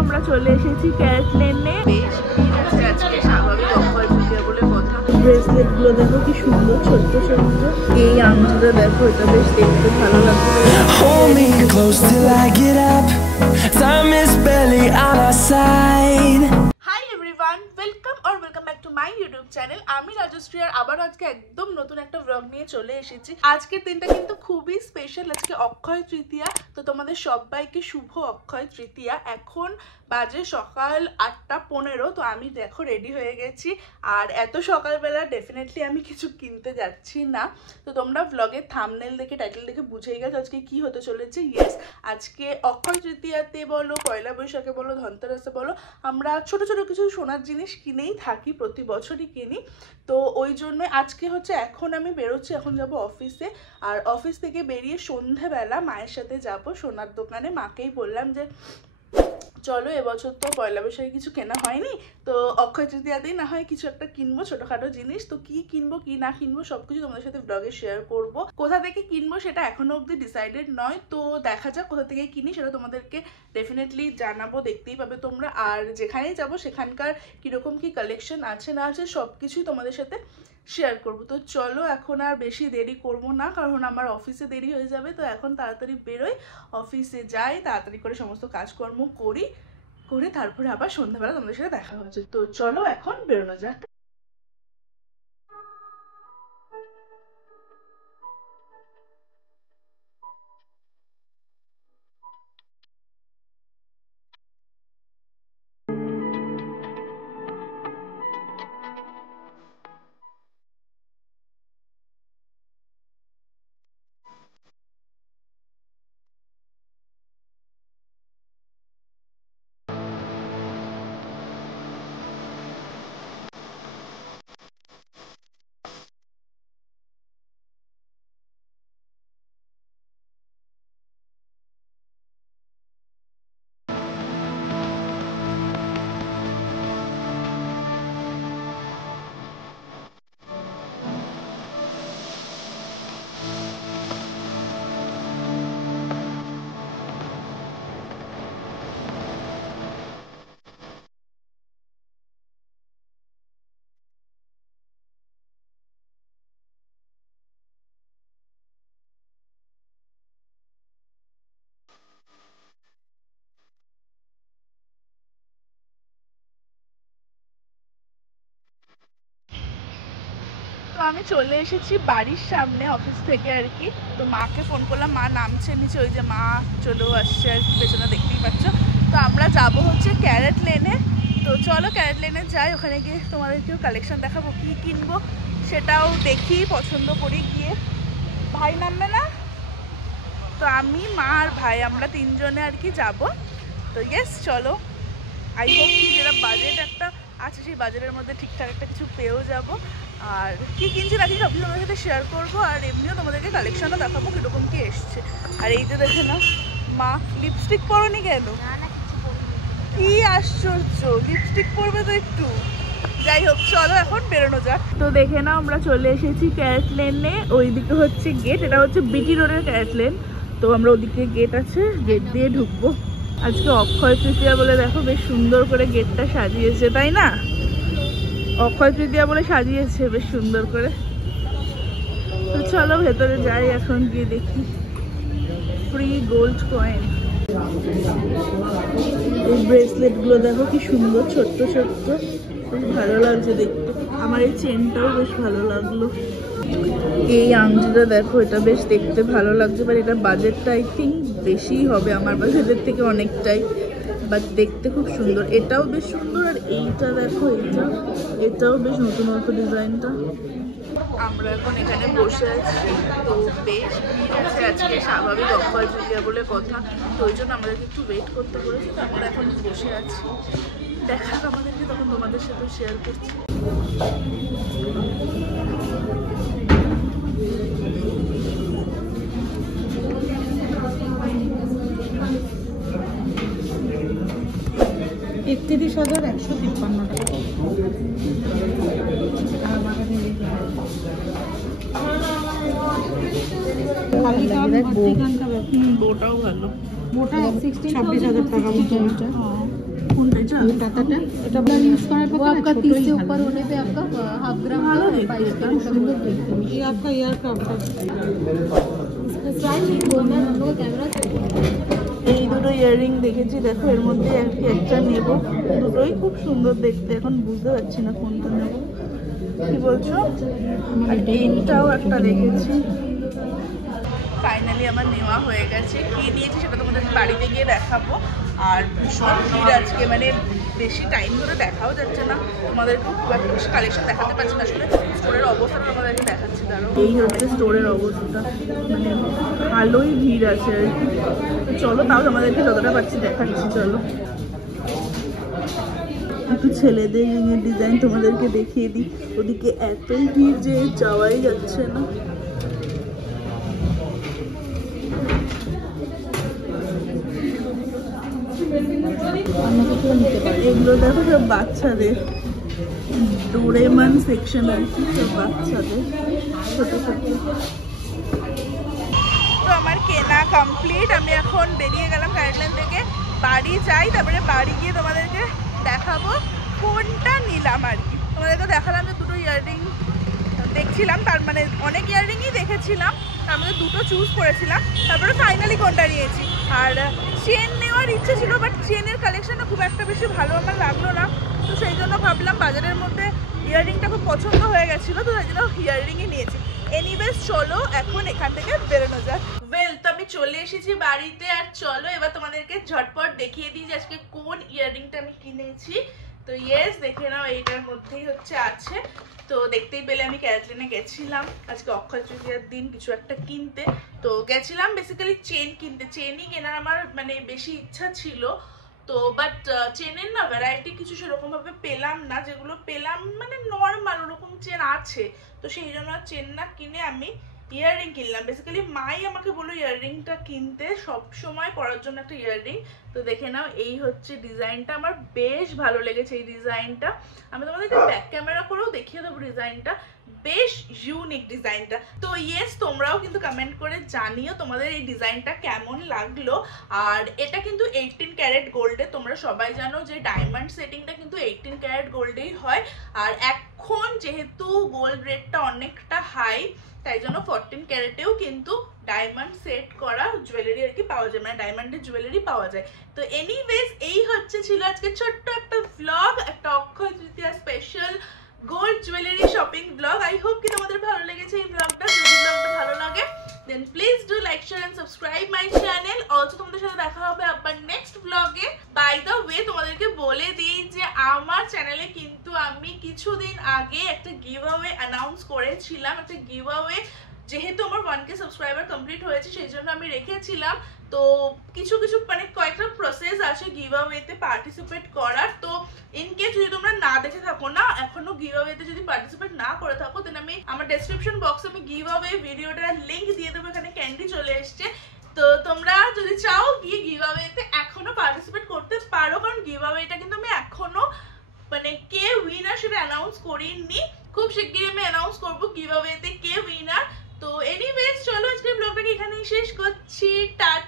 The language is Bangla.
আমরা চলে এসেছি ক্যারেট লেনে। বেশ ভিড় আছে আজকে, স্বাভাবিক অক্ষয় তৃতীয়া বলে কথা। ব্রেসলেট গুলো দেখো কি সুন্দর, ছোট্ট ছোট্ট। এই আংটিটা দেখো, এটা বেশ দেখতে ভালো লাগছে। Hold me close till I get up. Time is barely on our side. Hi everyone, welcome back to my YouTube channel. আমি রাজশ্রী আর আবার আজকে একদম নতুন একটা ব্লগ নিয়ে চলে এসেছি। আজকের দিনটা কিন্তু খুবই স্পেশাল, আজকে অক্ষয় তৃতীয়া। তো তোমাদের সবাইকে শুভ অক্ষয় তৃতীয়া। এখন বাজে সকাল 8:15। তো আমি দেখো রেডি হয়ে গেছি, আর এত সকালবেলা ডেফিনেটলি আমি কিছু কিনতে যাচ্ছি না। তো তোমরা ব্লগের থাম্বনেল দেখে, টাইটেল দেখে বুঝেই গেছো আজকে কি হতে চলেছে। ইয়েস, আজকে অক্ষয় তৃতীয়াতে বলো, পয়লা বৈশাখে বলো, ধনতেরাসে বলো, আমরা ছোট ছোট কিছু সোনার জিনিস কিনেই থাকি, প্রতি বছরই কিনি। তো ওই জন্য আজকে হচ্ছে, এখন আমি বেরোচ্ছি, এখন যাব অফিসে। আর অফিস থেকে বেরিয়ে সন্ধেবেলা মায়ের সাথে যাব সোনার দোকানে। মাকেই বললাম যে চলো, এবছর তো পয়লা বৈশাখে কিছু কেনা হয়নি, তো অক্ষয় তৃতীয়াতেই না হয় কিছু একটা কিনবো, ছোটখাটো জিনিস। তো কি কিনবো কি না কিনবো সবকিছু তোমাদের সাথে ব্লগে শেয়ার করব। কোথা থেকে কিনবো সেটা এখনো অবধি ডিসাইডেড নয়, তো দেখা যাক কোথা থেকে কিনি, সেটা তোমাদেরকে ডেফিনেটলি জানাবো, দেখতেই পাবে তোমরা। আর যেখানেই যাবো সেখানকার কিরকম কি কালেকশন আছে না আছে সবকিছুই তোমাদের সাথে শেয়ার করবো। তো চলো, এখন আর বেশি দেরি করব না, কারণ আমার অফিসে দেরি হয়ে যাবে। তো এখন তাড়াতাড়ি বেরোই, অফিসে যাই, তাড়াতাড়ি করে সমস্ত কাজকর্ম করে তারপরে আবার সন্ধ্যাবেলা তোমাদের সাথে দেখা হচ্ছে। তো চলো এখন বেরোনো যাক। তো আমি চলে এসেছি বাড়ির সামনে, অফিস থেকে আর কি। তো মাকে ফোন করলাম, মা নামছে নিচে, ওই যে মা চলেও আসছে আর কি, পেছনে দেখতেই পাচ্ছ। তো আমরা যাব হচ্ছে ক্যারেট লেনে। তো চলো ক্যারেট লেনে যাই, ওখানে গিয়ে তোমাদেরকেও কালেকশন দেখাবো, কি কিনবো সেটাও দেখি, পছন্দ করি গিয়ে। ভাই নামবে না, তো আমি, মা আর ভাই, আমরা তিনজনে আর কি যাব। তো ইয়েস, চলো। আই হোপ কি যেটা বাজেট একটা আছে, সেই বাজেটের মধ্যে ঠিকঠাক একটা কিছু পেয়েও যাব। আর কি কিনছি না কিনছি সবকিছু তোমাদের সাথে শেয়ার করবো, আর এমনিও তোমাদেরকে কালেকশনও দেখাবো কীরকম কি এসছে। আর এই যে দেখে না, মা লিপস্টিক পরোনি কেন? কি আশ্চর্য, লিপস্টিক পরবে তো একটু। যাই হোক, চলো এখন বেরোনো যাক। তো দেখে না, আমরা চলে এসেছি ক্যারেট লেনে। ওইদিকে হচ্ছে গেট, এটা হচ্ছে বিটি রোডের ক্যারেট লেন। তো আমরা ওদিকে গেট আছে, গেট দিয়ে ঢুকবো। আজকে অক্ষয় তৃতীয়া বলে দেখো বেশ সুন্দর করে গেটটা সাজিয়েছে, তাই না? অক্ষয় তৃতীয়া বলে সাজিয়েছে বেশ সুন্দর করে। তো চলো ভেতরে যাই, এখন গিয়ে দেখি। Free gold coin. এই ব্রেসলেট গুলো দেখো কি সুন্দর, ছোট্ট ছোট্ট, বেশ ভালো লাগছে দেখতে। আমার এই চেনটাও বেশ ভালো লাগলো। এই আংটিটা দেখো, এটা বেশ দেখতে ভালো লাগছে, বাট এটা বাজেটটা আই থিঙ্ক বেশিই হবে আমার বাজেটের থেকে অনেকটাই, বাট দেখতে খুব সুন্দর। এটাও বেশ সুন্দর। আর এইটা দেখো, এটাও বেশ নতুন ডিজাইনটা। আমরা এখন এখানে বসে আছি, তো বেশ ভিড় আছে আজকে, স্বাভাবিক অক্ষয় তৃতীয়া বলে কথা। তো ওই জন্য আমাদেরকে একটু ওয়েট করতে বলেছি। তো আমরা এখন বসে আছি, দেখাক আমাদেরকে, তখন তোমাদের সাথে শেয়ার করছি। $31,153 টাকা। ওটাও ভালো। মোটা 26,000 টাকা মতো। কোনটা এটা ब्लर यूज करार पर आपका 30 से ऊपर होने पे आपका हाफ ग्राम का 22 का सुंदर देखते हैं। ये आपका ईयर का इसका प्राइस बोलना हम लोग कैमरा से এই দুটো ইয়াররিং দেখেছি, দেখো এর মধ্যে একটা নেব। দুটোই খুব সুন্দর দেখতে, এখন বুঝতে পারছি না কোনটা নেব। কি বলছো? আর এইটাও একটা দেখেছি। ফাইনালি আমার নেওয়া হয়ে গেছে। কি নিয়েছি সেটা তোমাদের বাড়িতে গিয়ে দেখাবো। আর ভীষণ ভিড় আজকে, মানে বেশি টাইম ধরে দেখাও যাচ্ছে না, তোমাদেরকেও খুব একটা বেশি কালেকশন দেখাতে পারছি না। আসলে স্টোরের অবস্থাটা তোমাদেরকে দেখাচ্ছি। দাঁড়ো, এই হচ্ছে স্টোরের অবস্থা, মানে ভালোই ভিড় আছে আর কি। তো চলো, তাও তোমাদেরকে যতটা পারছি দেখাচ্ছি। চলো একটু ছেলেদের রিংয়ের ডিজাইন তোমাদেরকে দেখিয়ে দিই। ওদিকে এতই ভিড় যে যাওয়াই যাচ্ছে না। এগুলো দেখো সব বাচ্চাদের, ডোরেমন সেকশন আর কি, সব বাচ্চাদের ছোট ছোট। তো আমার কেনা কমপ্লিট। আমি এখন বেরিয়ে গেলাম গাইডলাইন থেকে, বাড়ি যাই, তারপরে বাড়ি গিয়ে তোমাদেরকে দেখাবো কোনটা নিলাম আর কি। তোমাদেরকে দেখালাম যে দুটো ইয়াররিং দেখছিলাম, তার মানে অনেক ইয়াররিংই দেখেছিলাম, তার মধ্যে দুটো চুজ করেছিলাম, তারপরে ফাইনালি কোনটা নিয়েছি। আর চেন নেওয়ার ইচ্ছে ছিল, বাট চেনের কালেকশনটা খুব একটা বেশি ভালো আমার লাগলো না। তো সেই জন্য ভাবলাম বাজারের মধ্যে ইয়াররিংটা খুব পছন্দ হয়ে গেছিলো, তো তাই জন্য ইয়াররিংই নিয়েছি। এনিওয়েজ চলো এখন এখান থেকে বেরোনো যাক। ওয়েল, তো আমি চলে এসেছি বাড়িতে। আর চলো এবার তোমাদেরকে ঝটপট দেখিয়ে দিই যে আজকে কোন ইয়াররিংটা আমি কিনেছি। তো ইয়েস, দেখে নাও, এইটার মধ্যেই হচ্ছে আছে। তো দেখতেই পেলে আমি ক্যারাটলিনে গেছিলাম আজকে অক্ষয় তৃতীয়ার দিন কিছু একটা কিনতে। তো গেছিলাম বেসিক্যালি চেন কিনতে। চেনই কেনার আমার মানে বেশি ইচ্ছা ছিল। তো বাট চেনের না ভ্যারাইটি কিছু সেরকমভাবে পেলাম না, যেগুলো পেলাম মানে নর্মাল ওরকম চেন আছে। তো সেই জন্য চেন না কিনে আমি ইয়াররিং কিনলাম। বেসিক্যালি মাই আমাকে বললো ইয়াররিংটা কিনতে, সব সময় পরার জন্য একটা ইয়াররিং। তো দেখে নাও, এই হচ্ছে ডিজাইনটা। আমার বেশ ভালো লেগেছে এই ডিজাইনটা। আমি তোমাদেরকে ব্যাক ক্যামেরা করেও দেখিয়ে দেবো ডিজাইনটা, বেশ ইউনিক ডিজাইনটা। তো ইয়েস, তোমরাও কিন্তু কমেন্ট করে জানিও তোমাদের এই ডিজাইনটা কেমন লাগলো। আর এটা কিন্তু 18 ক্যারেট গোল্ডে। তোমরা সবাই জানো যে ডায়মন্ড সেটিংটা কিন্তু 18 ক্যারেট গোল্ডেই হয়। আর এখন যেহেতু গোল্ড রেটটা অনেকটা হাই, তাই জন্য 14 ক্যারেটেও কিন্তু ডায়মন্ড সেট করা জুয়েলারি আর কি পাওয়া যায়, মানে ডায়মন্ডের জুয়েলারি পাওয়া যায়। তো এনিওয়েজ, এই ছিল আজকে ছোট্ট একটা ভ্লগ, একটা Akshaya Tritiya special gold jewellery shopping blog. I hope কি তোমাদের ভালো লেগেছে এই ব্লগটা। যদি ব্লগটা ভালো লাগে then please do like, share and subscribe my channel. Also তোমাদের সাথে দেখা হবে আবার নেক্সট ব্লগে। বাই দ্য ওয়ে, তোমাদেরকে বলে দিই যে আমার চ্যানেলে কিন্তু আমি কিছুদিন আগে একটা গিভ অ্যাওয়ে অ্যানাউন্স করেছিলাম। একটা গিভ অ্যাওয়ে, যেহেতু আমার 1K সাবস্ক্রাইবার কমপ্লিট হয়েছে সেই জন্য আমি রেখেছিলাম। তো কিছু মানে কয়েকটা প্রসেস আছে গিভ অ্যাওয়েতে পার্টিসিপেট করার। তো ইন কেস যদি তোমরা না দেখে থাকো না, এখনো গিভ অ্যাওয়েতে যদি পার্টিসিপেট না করে থাকো, দেন আমি আমার ডেসক্রিপশন বক্সে আমি গিভ অ্যাওয়ে ভিডিওটার লিংক দিয়ে দেবো। এখানে ক্যান্ডি চলে এসছে। তো তোমরা যদি চাও গিয়ে গিভ অ্যাওয়েতে এখনো পার্টিসিপেট করতে পারো, কারণ গিভ অ্যাওয়েটা কিন্তু আমি এখনো মানে কে উইনার সেটা অ্যানাউন্স করিনি। খুব শিগগিরই আমি অ্যানাউন্স করবো গিভ অ্যাওয়েতে কে উইনার। তো এনিওয়েজ চলো আজকের ব্লগটাকে এখানেই শেষ করছি। টাটা।